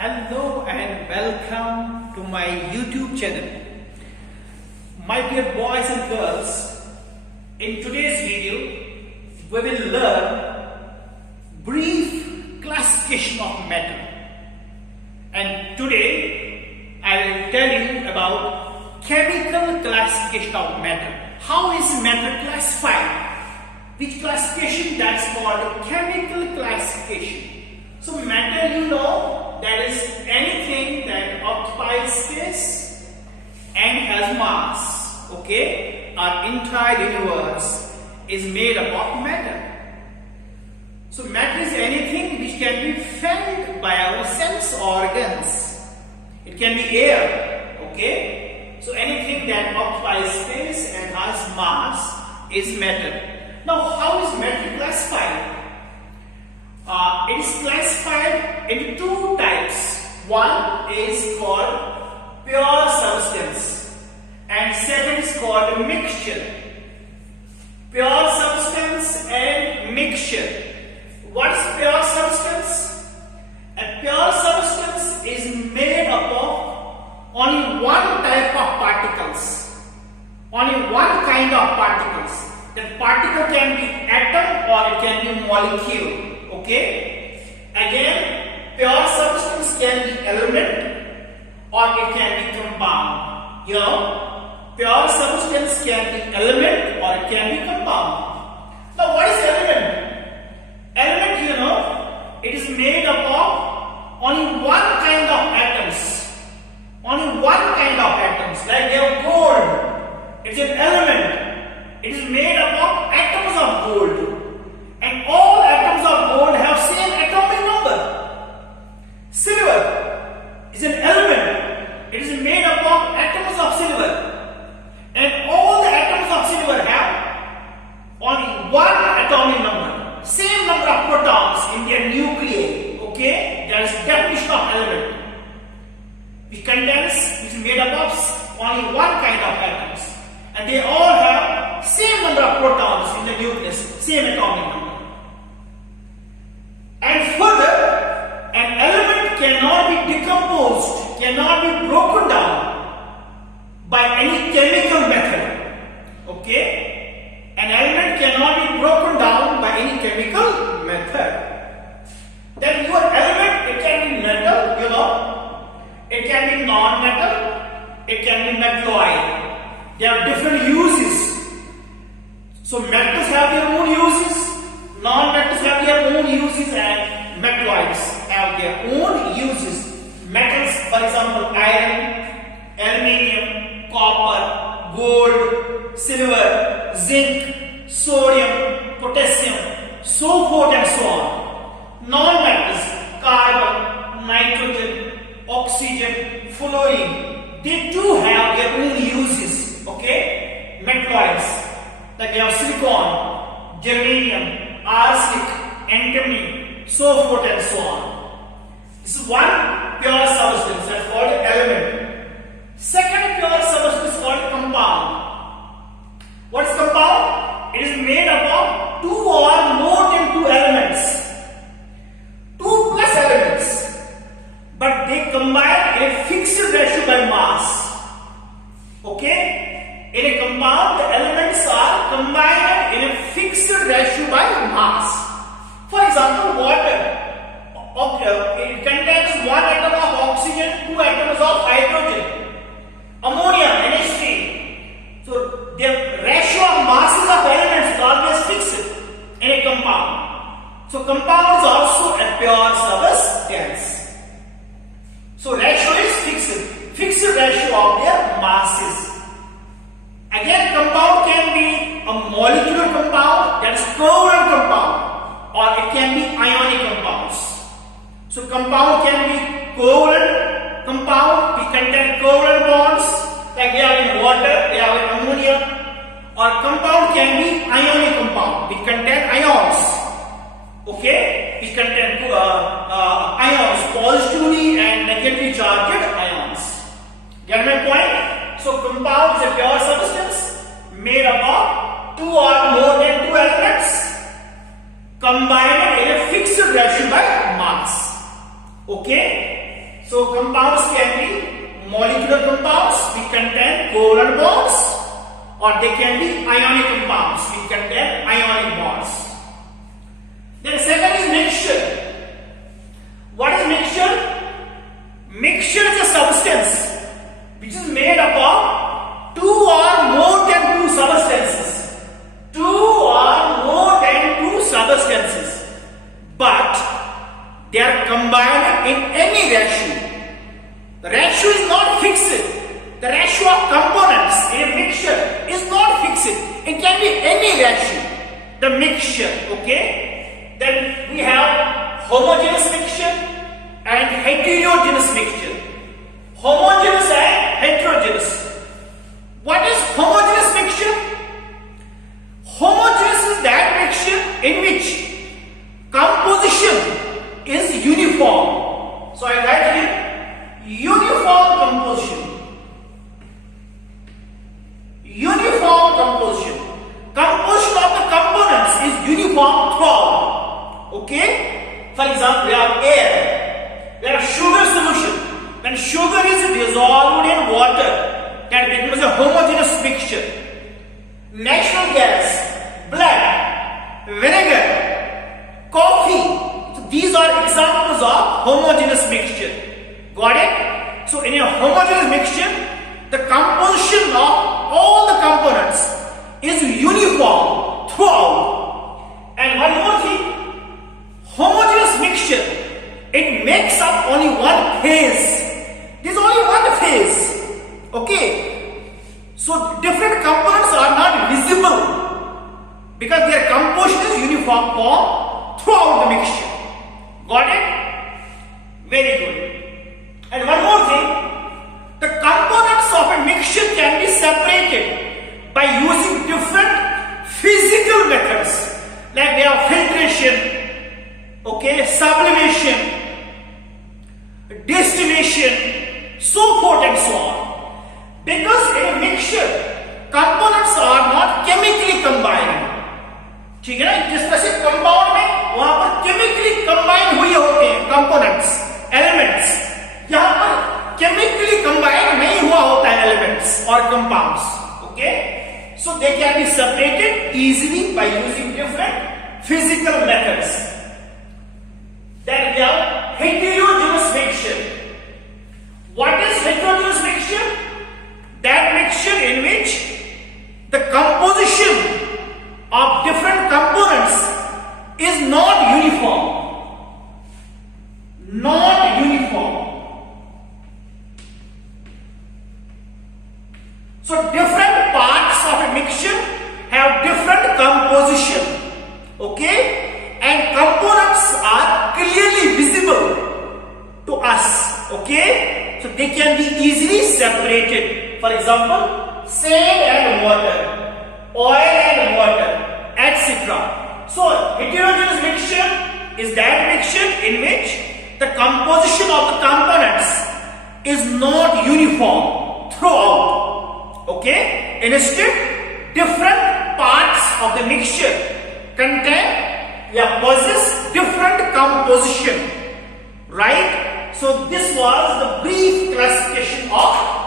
Hello and welcome to my YouTube channel. My dear boys and girls, in today's video, we will learn brief classification of matter. And today, I will tell you about chemical classification of matter. How is matter classified? Which classification? That's called chemical classification. So matter, you know, that is anything that occupies space and has mass. Okay? Our entire universe is made up of matter. So matter is anything which can be felt by our sense organs. It can be air. Okay? So anything that occupies space and has mass is matter. Now, how is matter classified? It is classified into two types. One is called pure substance and second is called mixture. Pure substance and mixture. What is pure substance? A pure substance is made up of only one type of particles. Only one kind of particles. That particle can be atom or it can be molecule. Okay? Again, pure substance can be element or it can be compound. You know, pure substance can be element or it can be compound. Now, what is element? Element, you know, it is made up of only one kind of atoms. Only one kind of atoms. Like you have gold. It's an element. It is made up of atoms of gold. And all atoms of gold have same atomic number. Silver is an element. It is made up of atoms of silver. And all the atoms of silver have only one atomic number. Same number of protons in their nuclei. Okay? That is definition of element. Which is made up of only one kind of atoms. And they all have same number of protons in the nucleus, same atomic number. And further, an element cannot be decomposed, cannot be broken down by any chemical method. Okay? An element cannot be broken down by any chemical method. Then your element, it can be metal, you know, it can be non-metal, it can be metalloid. They have different uses. So metals have their own uses, non-metals have their own uses, and metalloids have their own uses. Metals, for example, iron, aluminium, copper, gold, silver, zinc, sodium, potassium, so forth and so on. Non-metals, carbon, nitrogen, oxygen, fluorine, they too have their own uses. Okay? Metalloids, like you have silicon, germanium, arsenic, antimony, so forth and so on. This is one pure substance that's called element. Second pure substance is called compound. What is compound? It is made up of two or more than two elements. Two plus elements. But they combine in a fixed ratio by mass. Okay? In a compound, the elements are combined in a fixed ratio by mass. For example, water. It contains one atom of oxygen, two atoms of hydrogen. Ammonia, NH3. So, the ratio of masses of elements is always fixed in a compound. So, compound is also a pure substance. So, ratio is fixed. Fixed ratio of their masses. Again, compound can be a molecular compound, that is covalent compound, or it can be ionic compounds. So compound can be covalent compound, we contain covalent bonds, like they are in water, they are in ammonia, or compound can be ionic compound, which contain ions. Okay, which contain ions, positively and negatively charged ions. Get my point? So compound is a pure substance made up of two or more than two elements combined in a fixed ratio by mass. Okay? So compounds can be molecular compounds which contain covalent bonds, or they can be ionic compounds which contain ionic bonds. Then second is mixture. What is mixture? Mixture is a substance which is made up of two or more than two substances. Two or more than two substances. But they are combined in any ratio. The ratio is not fixed. The ratio of components in a mixture is not fixed. It can be any ratio. The mixture, okay? Then we have homogeneous mixture and heterogeneous mixture. Homogeneous and heterogeneous. What is homogeneous mixture? Homogeneous is that mixture in which composition is uniform. So I write here uniform composition. Uniform composition. Composition of the components is uniform throughout. Okay? For example, we have air. We have sugar solution. When sugar is dissolved in water, that becomes a homogeneous mixture. Natural gas, blood, vinegar, coffee. So these are examples of homogeneous mixture. Got it? So in a homogeneous mixture, the composition of all the components is uniform throughout. And one more thing, homogeneous mixture, it makes up only one phase. There is only one phase. Okay? So different components are not visible because their composition is uniform throughout the mixture. Got it? Very good. And one more thing, the components of a mixture can be separated by using different physical methods. Like we have filtration, okay, sublimation, distillation, so forth and so on. Because in a mixture, components are not chemically combined. ठीक है ना, जिस तरह से compound में वहां पर chemically combine हुए होते हैं कंपोनेंट्स, एलिमेंट्स, यहां पर केमिकली कंबाइन नहीं हुआ होता है एलिमेंट्स और compounds. Okay, so they can be separated easily by using different physical methods. Then we have heterogeneous mixture. What is heterogeneous mixture? That mixture in which the composition of different components is not uniform. Not uniform. So different parts of a mixture have different composition. Okay? And components are clearly visible to us. Okay? So they can be easily separated. For example, sand and water, oil and water, etc. So heterogeneous mixture is that mixture in which the composition of the components is not uniform throughout. Okay? Instead, different parts of the mixture possess different composition. Right? So this was the brief classification of